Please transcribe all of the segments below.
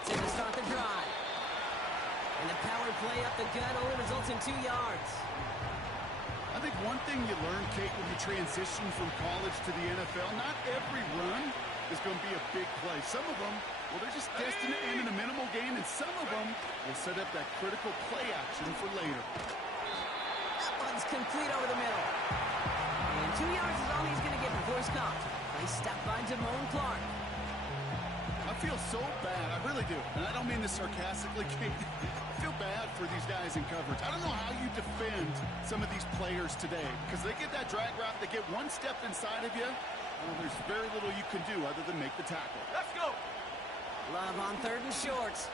Benson to start the drive. And the power play up the gut only results in 2 yards. I think one thing you learn, Kate, when you transition from college to the NFL, not every run is going to be a big play. Some of them, well, they're just destined to end in a minimal gain, and some of them will set up that critical play action for later. That one's complete over the middle. And 2 yards is all he's going to get before he's caught. Nice stop by Damone Clark. I feel so bad, I really do. And I don't mean this sarcastically, Kate. I feel bad for these guys in coverage. I don't know how you defend some of these players today, because they get that drag route, they get one step inside of you, well, there's very little you can do other than make the tackle. Let's go. Love on 3rd and short. That's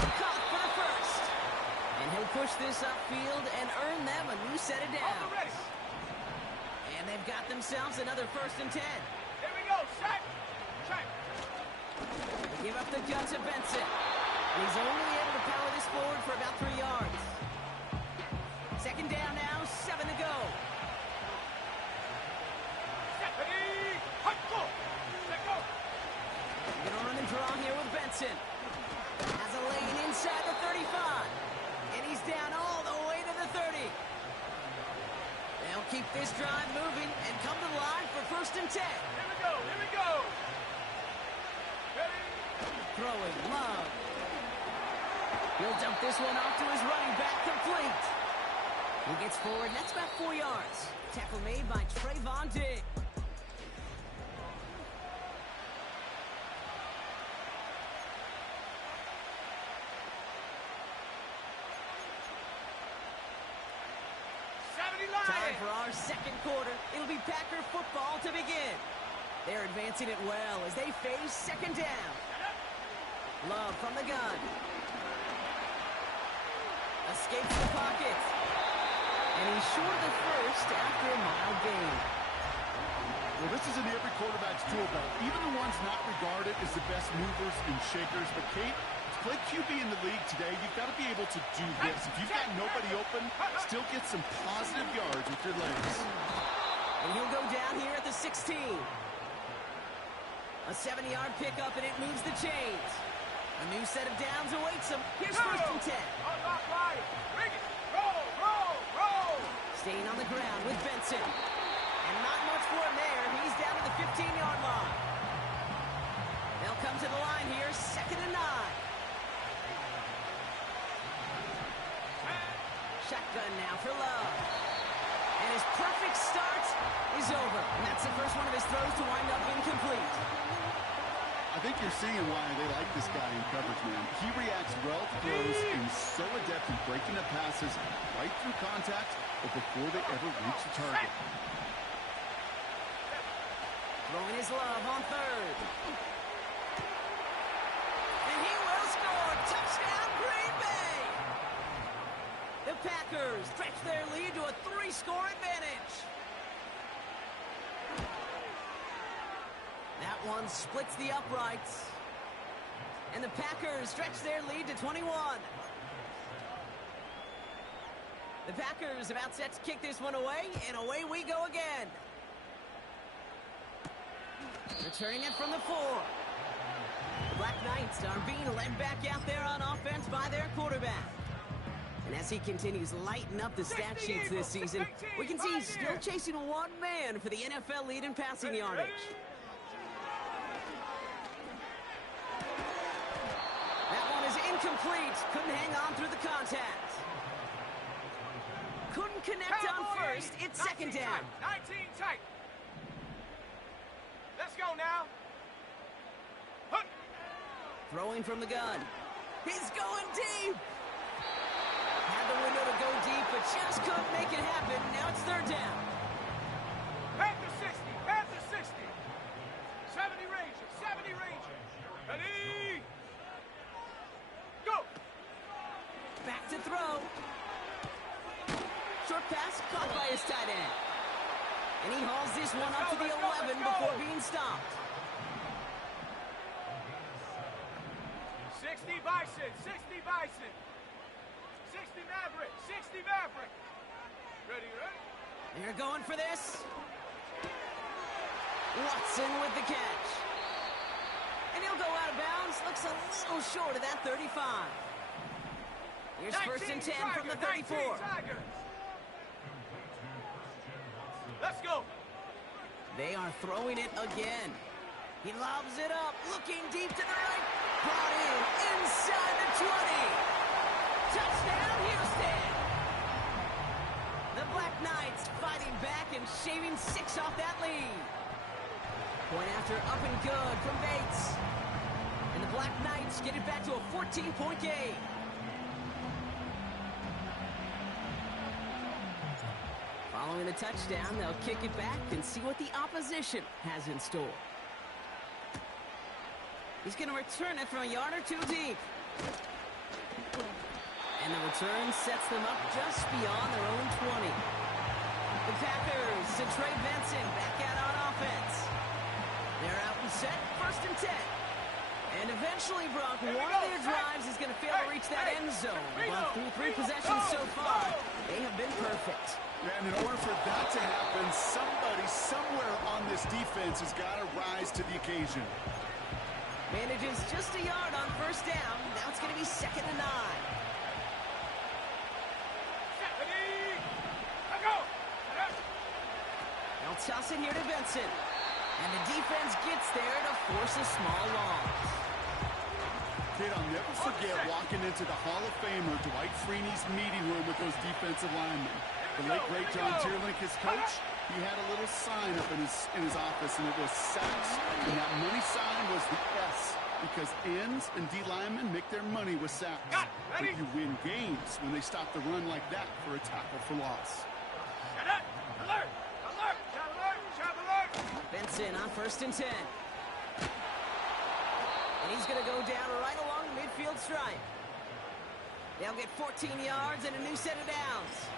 the caught for the first. And he'll push this upfield and earn them a new set of downs. And they've got themselves another 1st and 10. Here we go, shot. They give up the gut to Benson. And he's only able to power this forward for about 3 yards. 2nd down now, 7 to go. Gonna run and draw here with Benson. Has a lane inside the 35. And he's down all the way to the 30. They'll keep this drive moving and come to the line for 1st and 10. Here we go, here we go. Ready? Throwing Love. He'll dump this one off to his running back, complete. He gets forward, that's about 4 yards. Tackle made by Trayvon Diggs. Time for our 2nd quarter. It'll be Packer football to begin. They're advancing it well as they face 2nd down. Love from the gun. Escapes the pocket. And he's short of the first after a mild gain. Well, this is in every quarterback's tool belt, even the ones not regarded as the best movers and shakers. But, Kate, to play QB in the league today, you've got to be able to do this. If you've got nobody open, still get some positive yards with your legs. And he'll go down here at the 16. A 70-yard pickup, and it moves the chains. A new set of downs awaits him. Here's 1st and 10. Bring it. Roll. Staying on the ground with Benson. And not much for him there. He's down to the 15-yard line. They'll come to the line here, 2nd and 9. Shotgun now for Love. And his perfect start is over. And that's the first one of his throws to wind up incomplete. I think you're seeing why they like this guy in coverage, man. He reacts well to throws and is so adept in breaking up passes right through contact or before they ever reach the target. Throwing his Love on 3rd. And he will score. Touchdown, Green Bay! The Packers stretch their lead to a 3-score advantage. That one splits the uprights. And the Packers stretch their lead to 21. The Packers about set to kick this one away, and away we go again. Returning it from the 4. The Black Knights are being led back out there on offense by their quarterback. And as he continues lighting up the stat sheets this season, we can see he's still chasing one man for the NFL lead in passing yardage. That one is incomplete. Couldn't hang on through the contact. Couldn't connect on 1st. It's 2nd down. 19 tight. Let's go now. Hunt. Throwing from the gun. He's going deep. Had the window to go deep, but just couldn't make it happen. Now it's 3rd down. Panther 60. 70 Ranger. Ready? Go. Back to throw. Short pass caught by his tight end. And he hauls this one up to the 11 before being stopped. 60 Bison. 60 Maverick. Ready? They're going for this. Watson with the catch. And he'll go out of bounds. Looks a little short of that 35. Here's 1st and 10 from the 34. Let's go. They are throwing it again. He lobs it up, looking deep to the right. Brought in inside the 20. Touchdown, Houston. The Black Knights fighting back and shaving 6 off that lead. Point after up and good from Bates. And the Black Knights get it back to a 14-point game. Following the touchdown, they'll kick it back and see what the opposition has in store. He's going to return it from a yard or 2 deep. And the return sets them up just beyond their own 20. The Packers to Trey Benson back out on offense. They're out and set, 1st and 10. And eventually, Brock, one of their drives is going to fail to reach that end zone. But through 3 possessions so far, they have been perfect. Yeah, and in order for that to happen, somebody somewhere on this defense has got to rise to the occasion. Manages just a yard on 1st down. Now it's going to be 2nd and 9. They'll toss it here to Benson. And the defense gets there to force a small loss. Kid, I'll never forget walking into the Hall of Famer Dwight Freeney's meeting room with those defensive linemen. The late, great John Tierlink, his coach, he had a little sign up in his office, and it was sacks. And that money sign was the S, because ends and D linemen make their money with sacks. But you win games when they stop the run like that for a tackle for loss. Alert! Alert! Shot alert! Shot alert! Benson on 1st and 10. And he's going to go down right along the midfield stripe. They'll get 14 yards and a new set of downs.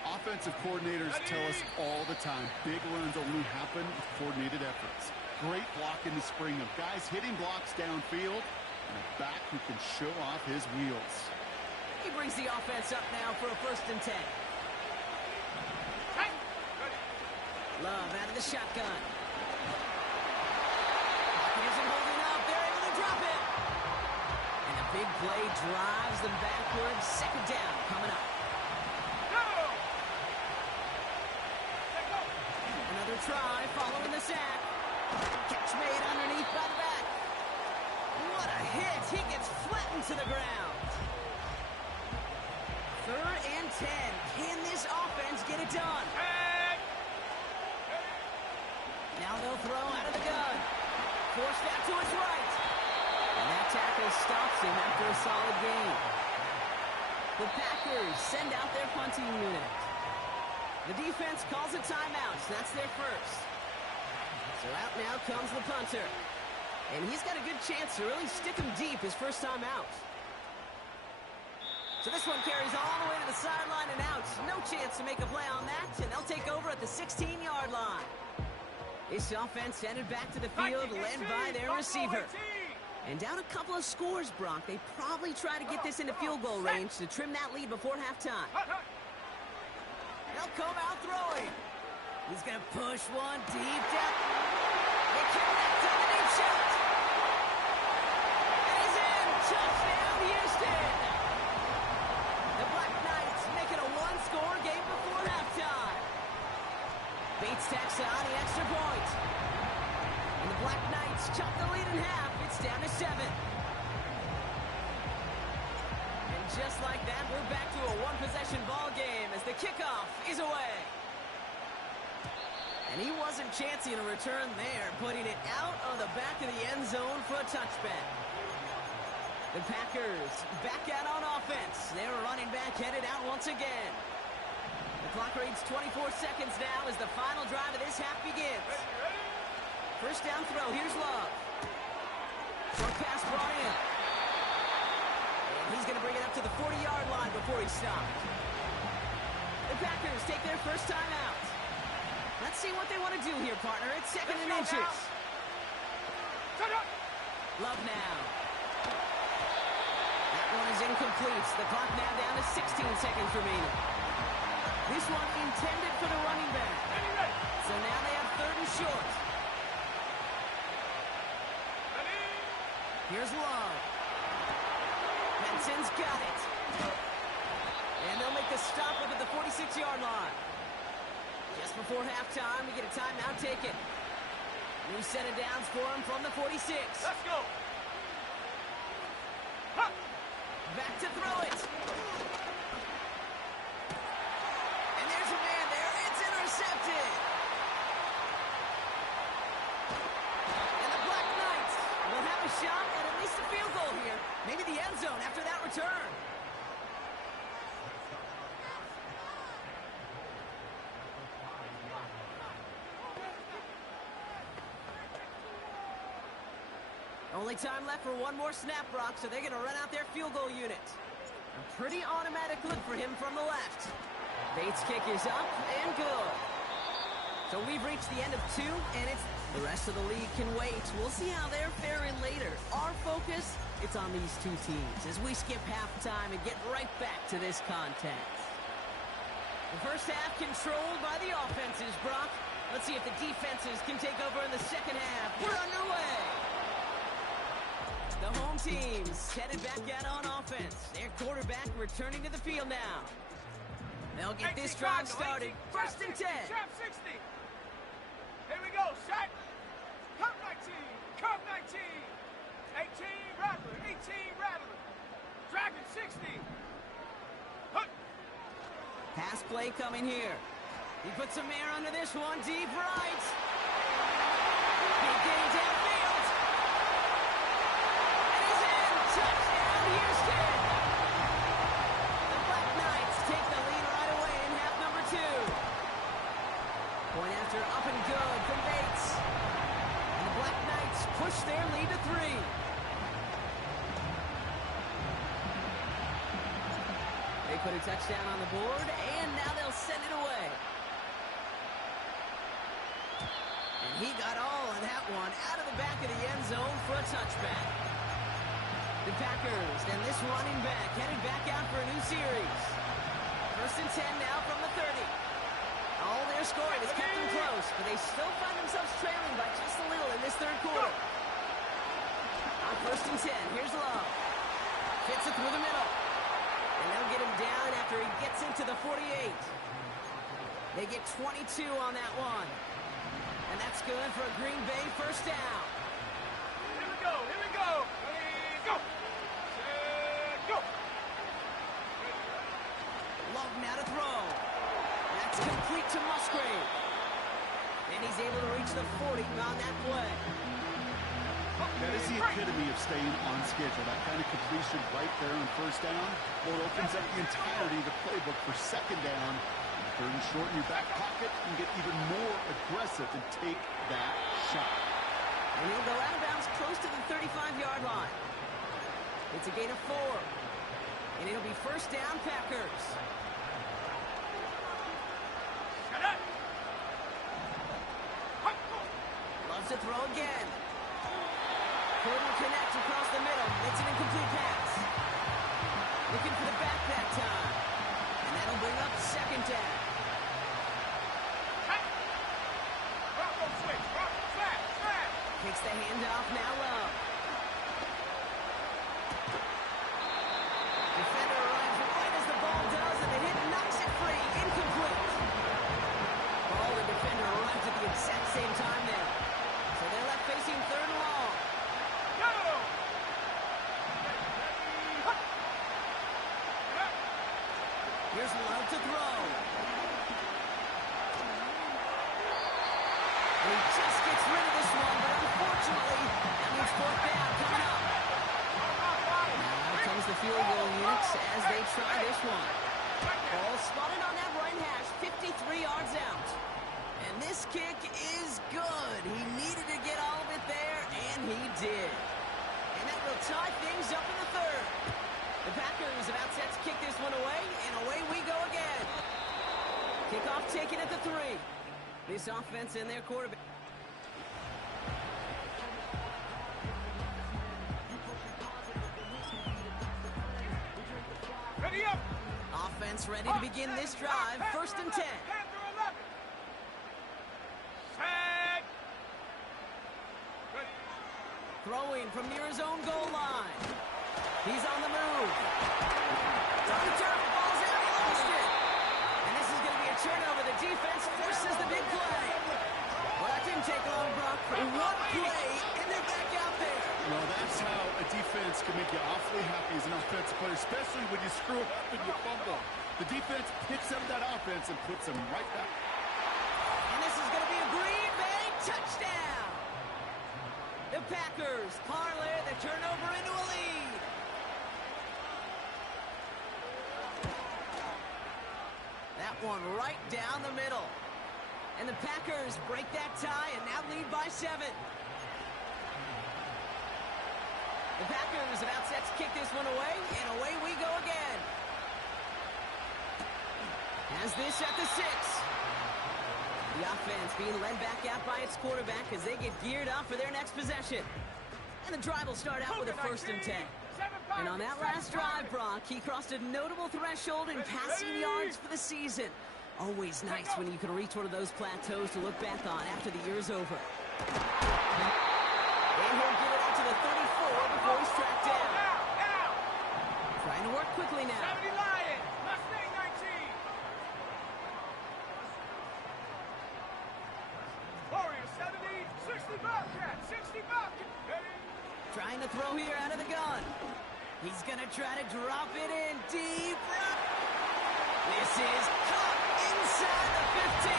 Offensive coordinators tell us all the time, big runs only happen with coordinated efforts. Great block in the spring of guys hitting blocks downfield and a back who can show off his wheels. He brings the offense up now for a 1st and 10. Love out of the shotgun. Isn't holding up. They're able to drop it. And a big play drives them backwards. 2nd down coming up. Another try following the sack. Catch made underneath by the back. What a hit. He gets flattened to the ground. 3rd and 10. Can this offense get it done? Now they'll throw out of the gun. Forced out to his right. And that tackle stops him after a solid gain. The Packers send out their punting unit. The defense calls a timeout, so that's their first. So out now comes the punter. And he's got a good chance to really stick him deep his first time out. So this one carries all the way to the sideline and out. No chance to make a play on that, and they'll take over at the 16-yard line. This offense headed back to the field, led by their receiver. And down a couple of scores, Brock. They probably try to get this into field goal range to trim that lead before halftime. They'll come out throwing. He's going to push one deep down. They connect on the deep shot. And he's in. Touchdown, Houston. The Black Knights make it a one-score game before halftime. Bates tacks on the extra point. And the Black Knights chop the lead in half. It's down to 7. And just like that, we're back to a one-possession ball game as the kickoff is away. And he wasn't chancing a return there, putting it out of the back of the end zone for a touchback. The Packers back out on offense. They're running back headed out once again. The clock reads 24 seconds now as the final drive of this half begins. First down throw, here's Love. Short pass brought in. And he's going to bring it up to the 40-yard line before he stopped. The Packers take their first time out. Let's see what they want to do here, partner. It's 2nd and inches. Love now. That one is incomplete. The clock now down to 16 seconds remaining. This one intended for the running back. So now they have 3rd and short. Here's Love. Benson's got it. And they'll make the stop up at the 46-yard line. Just before halftime, we get a timeout taken. New set of downs for him from the 46. Let's go. Huh. Back to throw it. And there's a man there. It's intercepted. And the Black Knights will have a shot at least a field goal here. Maybe the end zone after that return. Only time left for one more snap, Brock, so they're going to run out their field goal unit. A pretty automatic look for him from the left. Bates' kick is up and good. So we've reached the end of two, and it's the rest of the league can wait. We'll see how they're faring later. Our focus, it's on these two teams as we skip halftime and get right back to this contest. The first half controlled by the offenses, Brock. Let's see if the defenses can take over in the second half. We're underway. The home team's headed back out on offense. Their quarterback returning to the field now. They'll get this drive started. First and 10. Trap 60. Here we go. Shot. Curve 19. Curve 19. 18 Rattler. 18 Rattler. Dragon 60. Hook. Pass play coming here. He puts some air under this one. Deep right. Big gain downfield. And he's in. Touchdown, Houston. The Black Knights take the lead right away in half number two. Point after up and good from Bates. And the Black Knights push their lead to 3. They put a touchdown on the board, and now they'll send it away. And he got all of that one out of the back of the end zone for a touchback. The Packers and this running back headed back out for a new series. First and 10 now from the 30. All their scoring has kept them close, but they still find themselves trailing by just a little in this third quarter. On first and 10, here's Love. Fits it through the middle. And they'll get him down after he gets into the 48. They get 22 on that one. And that's good for a Green Bay first down. Here we go. Here we go. Ready, go. Set, go. Love now to throw. That's complete to Musgrave. And he's able to reach the 40 on that play. That is the epitome of staying on schedule. That kind of completion right there on first down. Well, it opens up the entirety of the playbook for second down. Third and short in your back pocket and get even more aggressive and take that shot. And he'll go out of bounds close to the 35-yard line. It's a gain of 4. And it'll be first down, Packers. Shut up. Loves to throw again. Couldn't connect across the middle. It's an incomplete pass. Looking for the back that time. And that'll bring up second down. Takes the handoff, now Love. Defender arrives right as the ball does, and the hit knocks it free. Incomplete. Ball and defender arrives at the exact same time there. So they're left facing third and long. Go! Here's Love to throw. And he just gets rid of this one, but unfortunately, that means fourth down coming up. Now comes the field goal units as they try this one. Ball spotted on that right hash, 53 yards out. And this kick is good. He needed to get all of it there, and he did. And that will tie things up in the third. The Packers about set to kick this one away, and away we go again. Kickoff taken at the 3. This offense and their quarterback. Ready up. Offense ready to begin this drive. First and 10. Set. Ready. Throwing from near his own goal line. He's on the move. On the turf, ball's out, he lost it. And this is going to be a turnover. The defense forces the big play. Well, that didn't take long, Brock. One play, and they're back out there. Well, that's how a defense can make you awfully happy as an offensive player, especially when you screw up and you fumble. The defense picks up that offense and puts them right back. And this is going to be a Green Bay touchdown. The Packers parlay the turnover into a lead. That one right down the middle. And the Packers break that tie and now lead by 7. The Packers about set to kick this one away, and away we go again. Has this at the 6. The offense being led back out by its quarterback as they get geared up for their next possession. And the drive will start out with a 1st and 10. And on that last drive, Brock, he crossed a notable threshold in passing yards for the season. Always nice when you can reach one of those plateaus to look back on after the year's over. And he'll get it out to the 34 before he's tracked down. Trying to work quickly now. 70 Lions, Mustang 19. Warriors 70, 60 Bobcat, 60 Bobcat. Ready? Trying to throw here out of the gun. He's going to try to drop it in deep. This is caught inside the 15.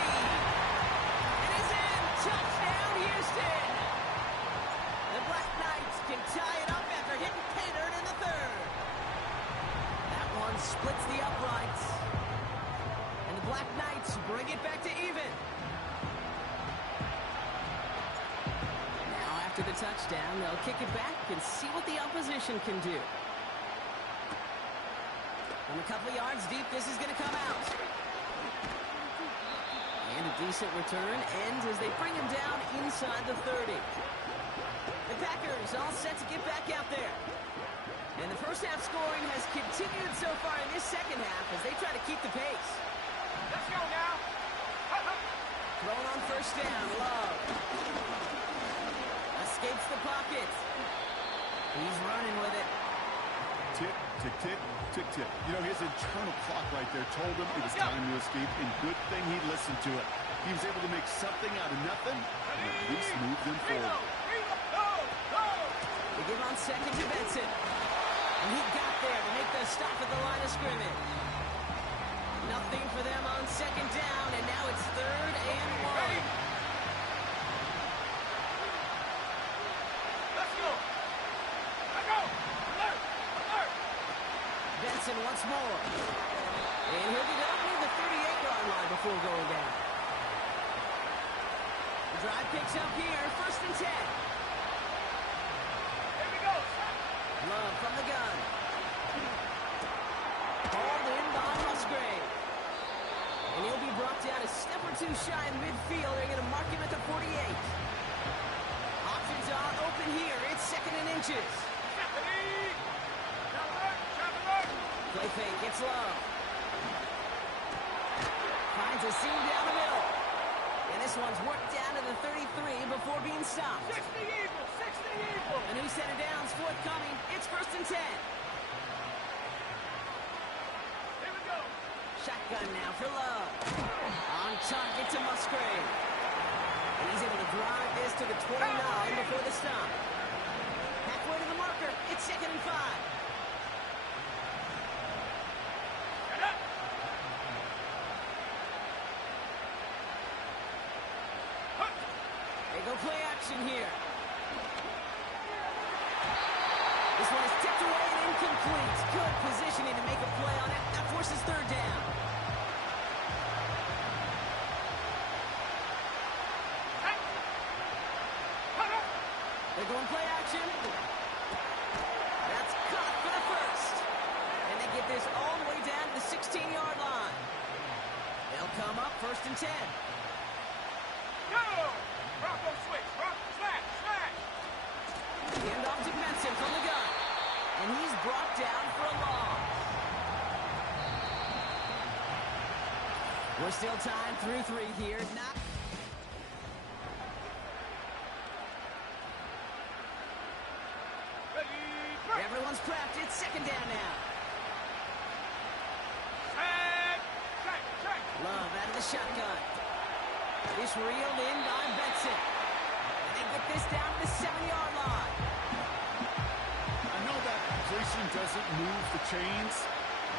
It is in. Touchdown, Houston. The Black Knights can tie it up after hitting pay dirt in the 3rd. That one splits the uprights. And the Black Knights bring it back to even. Now after the touchdown, they'll kick it back and see what the opposition can do. From a couple of yards deep, this is going to come out. And a decent return ends as they bring him down inside the 30. The Packers all set to get back out there. And the first half scoring has continued so far in this second half as they try to keep the pace. Let's go now. Thrown on 1st down, Love. Escapes the pocket. He's running with it. Tick, tick, tick, tick, tick. You know, his internal clock right there told him it was time to escape, and good thing he listened to it. He was able to make something out of nothing, and at least move them forward. They give on 2nd to Benson. And he got there to make the stop at the line of scrimmage. Nothing for them on 2nd down, and now it's 3rd and 1. Let's go. Let's go. Alert. Alert. Benson once more. And he'll be down near the 38-yard line before going down. The drive picks up here, 1st and 10. Here we go. Love from the gun. Hauled in by Musgrave. And he'll be brought down a step or two shy in midfield. They're going to mark him at the 48. Options are open here. It's 2nd and inches. Play fake, gets Love. Finds a seam down the middle. And this one's worked down to the 33 before being stopped. 60 Eagles, 60 Eagles. A new set of downs forthcoming. It's 1st and 10. Here we go. Shotgun now for Love. On target to Musgrave. And he's able to drive this to the 29 before the stop. Halfway to the marker. It's 2nd and 5. Get up. They go play action here. This one is tipped away and incomplete. Good positioning to make a play on it. That forces 3rd down. They're going play action. That's caught for the 1st. And they get this all the way down to the 16-yard line. They'll come up 1st and 10. Go. Bronco switch. Bronco slash. Slash. Hand off to Benson from the gun. And he's brought down for a loss. We're still tied through 3 here. Not Ready. Everyone's prepped. It's second down now. Check. Love out of the shotgun. This reeled in by Benson. And they get this down to the 7-yard line. I know that completion doesn't move the chains.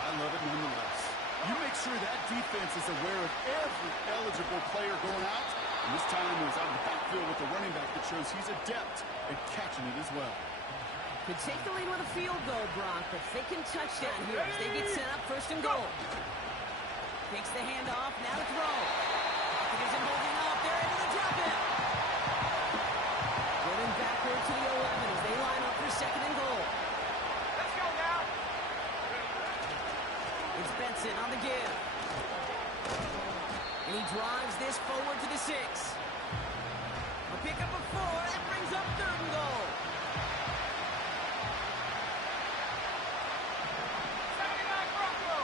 I love it nonetheless. You make sure that defense is aware of every eligible player going out. And this time it was out of the backfield with the running back that shows he's adept at catching it as well. Could take the lead with a field goal, Brock, but thinking touchdown here as they get set up first and goal. Takes the handoff, now to throw. It isn't holding up, they're able to drop it. Going backward to the 11 as they line up for second and goal. Let's go now. It's Benson on the give. And he drives this forward to the 6. A pickup of 4, that brings up third and goal. 79 Bronco.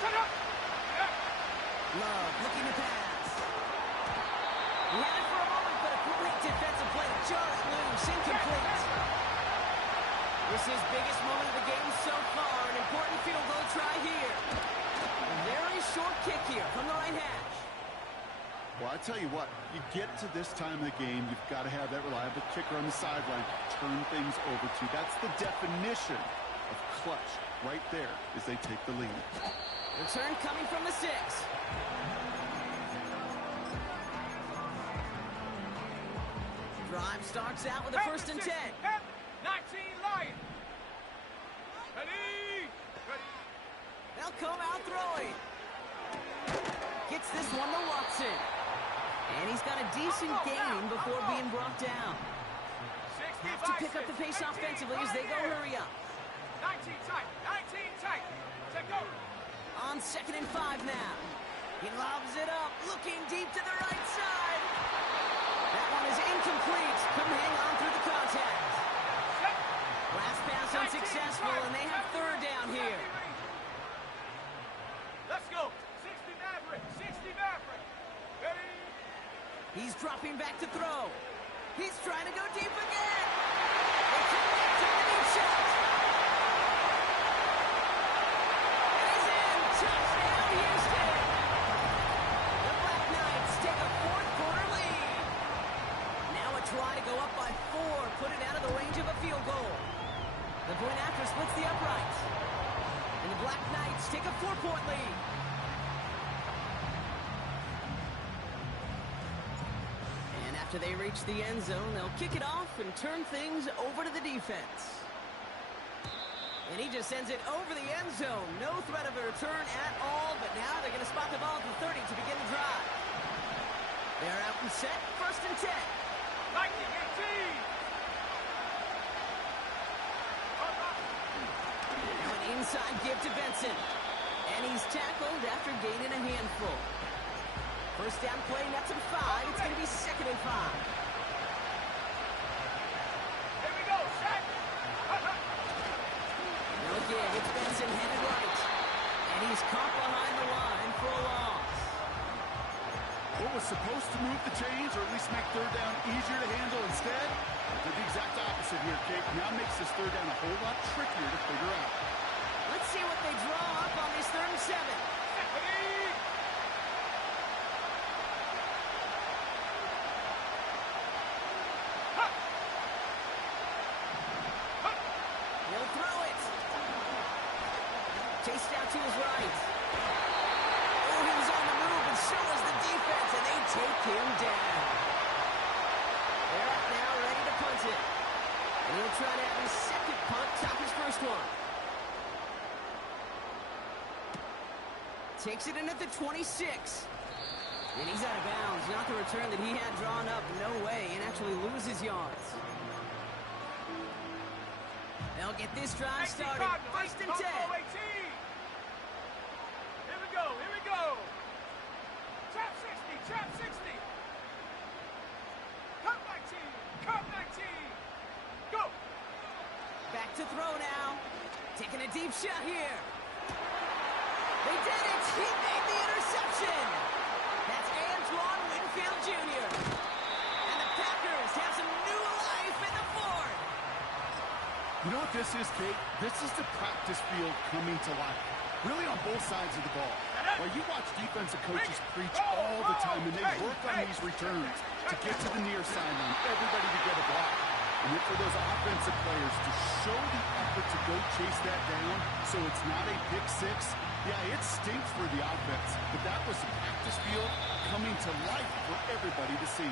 Turn up. Love looking to pass. He had it for a moment, but a great defensive play to jar it loose, incomplete. This is biggest moment of the game so far, an important field goal try here. A very short kick here from the right hash. Well, I tell you what, you get to this time of the game, you've got to have that reliable kicker on the sideline to turn things over to. That's the definition of clutch right there as they take the lead. Return coming from the 6. Drive starts out with a first and 10. 19 Lions. Ready. They'll come out throwing. Gets this one to Watson. And he's got a decent gain before being brought down. Have to pick up the pace offensively as they go hurry up. 19 tight. Take go. On second and 5 now. He lobs it up, looking deep to the right side. That one is incomplete. Couldn't hang on through the contact. Last pass unsuccessful, and they have third down here. Let's go. 60 Maverick. Ready. He's dropping back to throw. He's trying to go deep again. They come back to the deep shot. And he's in. Touchdown, Houston. The Black Knights take a fourth-quarter lead. Now a try to go up by 4, put it out of the range of a field goal. The point after splits the uprights. And the Black Knights take a 4-point lead. And after they reach the end zone, they'll kick it off and turn things over to the defense. And he just sends it over the end zone. No threat of a return at all, but now they're going to spot the ball at the 30 to begin the drive. They're out and set, first and 10. 19-18. Now an inside give to Benson. And he's tackled after gaining a handful. First down play, nets him 5. It's going to be second and 5. Here we go, Shaq. No give, it's Benson headed right. And he's caught behind the line for a loss. What was supposed to move the chains, or at least make third down easier to handle instead, did the exact opposite here, Kate. Now makes this third down a whole lot trickier to figure out. Let's see what they draw up on this third and 7. He'll throw it. Chased out to his right. Oh, he was on the move, and so was the defense, and they take him down. They're up now, ready to punt it. And he'll try to have his second punt, top his first one. Takes it in at the 26. And he's out of bounds. Not the return that he had drawn up. No way. And actually loses yards. They'll get this drive started. First and 10. Here we go. Trap 60. Cup 19. Go. Back to throw now. Taking a deep shot here. They did it! He made the interception! That's Antoine Winfield Jr. And the Packers have some new life in the fourth. You know what this is, Kate? This is the practice field coming to life. Really on both sides of the ball. While you watch defensive coaches preach all the time, and they work on these returns to get to the near sideline, everybody to get a block. And then for those offensive players to show the effort to go chase that down so it's not a pick six, yeah, it stinks for the offense. But that was the practice field coming to life for everybody to see.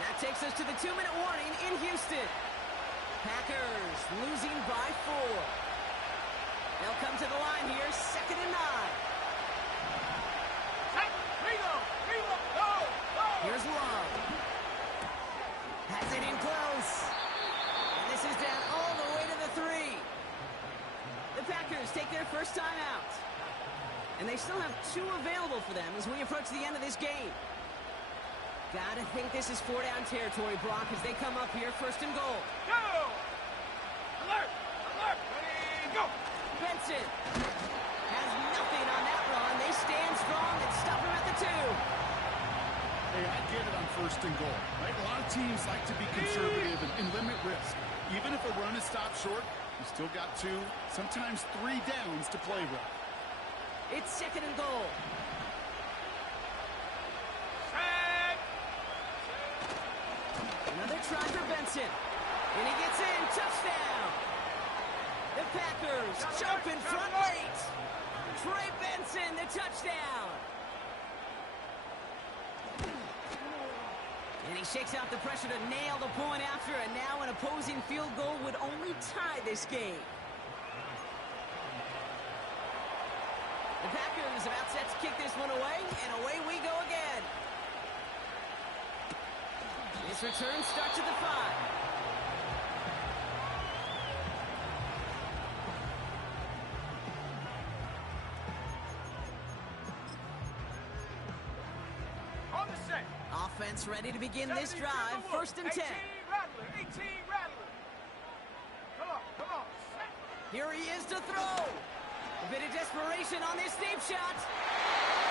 That takes us to the 2-minute warning in Houston. Packers losing by 4. They'll come to the line here, 2nd and 9. Here's Love. Has it in close. And this is down all the way to the 3. The Packers take their first time out. And they still have 2 available for them as we approach the end of this game. Gotta think this is 4-down territory, Brock, as they come up here, 1st and goal. Go! Alert! Alert! Ready, go! Benson has nothing on that run. They stand strong and stop him at the 2. Hey, I get it on 1st and goal, right? A lot of teams like to be conservative and limit risk. Even if a run is stopped short, you still got 2, sometimes 3 downs to play with. It's 2nd and goal. Another try for Benson. And he gets in. Touchdown. The Packers jump in front late. Trey Benson, the touchdown. And he shakes out the pressure to nail the point after, and now an opposing field goal would only tie this game. The Packers about set to kick this one away, and away we go again. This return starts at the 5. On the set. Offense ready to begin this drive. 1st and 10. 18 Rattler. 18 Rattler. Come on, come on. Set. Here he is to throw. A bit of desperation on this deep shot.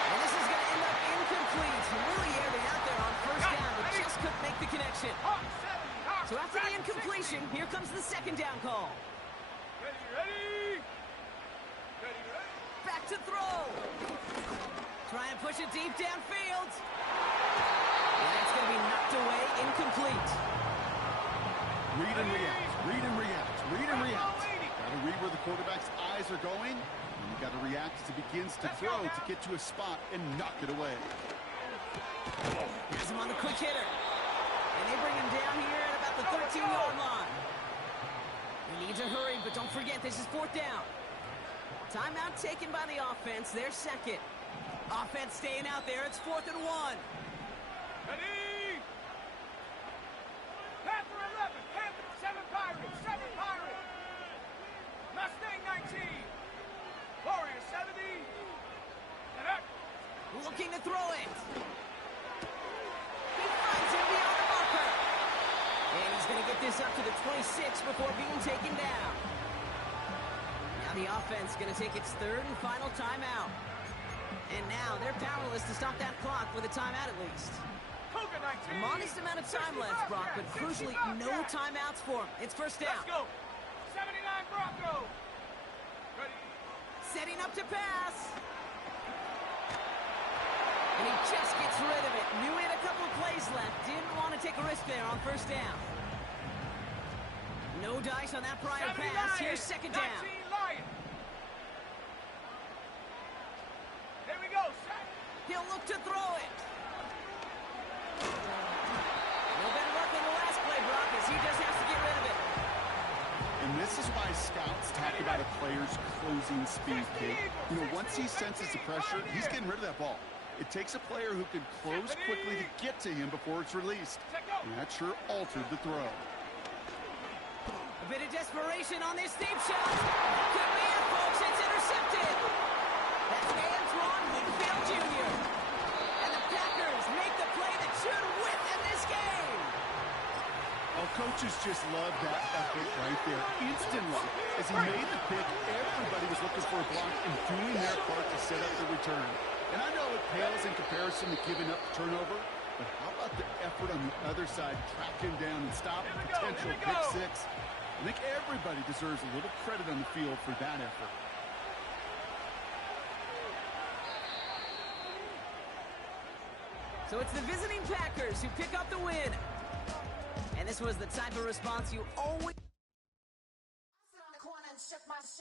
And this is going to end up incomplete. Really aired it out there on 1st down, but just couldn't make the connection. Hawk 70. Hawk So after the back, incompletion, 16. here comes the 2nd down call. Ready, ready. Ready, ready. Back to throw. Try and push it deep downfield. And that's going to be knocked away, incomplete. Read and react, read and react, read and react. Got to read where the quarterback's eyes are going, and you got to react as he begins to throw to get to a spot and knock it away. Has him on the quick hitter. And they bring him down here at about the 13-yard line. He needs a hurry, but don't forget, this is 4th down. Timeout taken by the offense, their 2nd. Offense staying out there, it's 4th and 1. Ready. Panther 11. Panther 7 Pirates. 7 Pirates. Mustang 19. Warrior 70. And up. Looking to throw it. He finds him beyond the marker. And he's going to get this up to the 26 before being taken down. Now the offense going to take its 3rd and final timeout. And now they're powerless to stop that clock with a timeout at least. Cougar 19. A modest amount of time left, Brock, but crucially no timeouts for him. It's 1st down. Let's go. 79 Broncos. Ready. Setting up to pass. And he just gets rid of it. Knew he had a couple of plays left. Didn't want to take a risk there on 1st down. No dice on that prior pass. Here's 2nd down. 19 Lions. Here we go. Set. He'll look to throw it. No better luck than the last play, Brock, as he just has to get rid of it. And this is why scouts talk about a player's closing speed, Kate. You know, once he senses the pressure, he's getting rid of that ball. It takes a player who can close quickly to get to him before it's released. And that sure altered the throw. A bit of desperation on this deep shot. Could be it, folks. It's intercepted. That's Antoine Winfield Jr. And the Packers make the play that should win them this game. Oh, coaches just love that effort right there. Instantly, as he made the pick, everybody was looking for a block and doing their part to set up the return. And I know it pales in comparison to giving up the turnover, but how about the effort on the other side to track him down and stop a potential pick six? I think everybody deserves a little credit on the field for that effort. So it's the visiting Packers who pick up the win. And this was the type of response you always...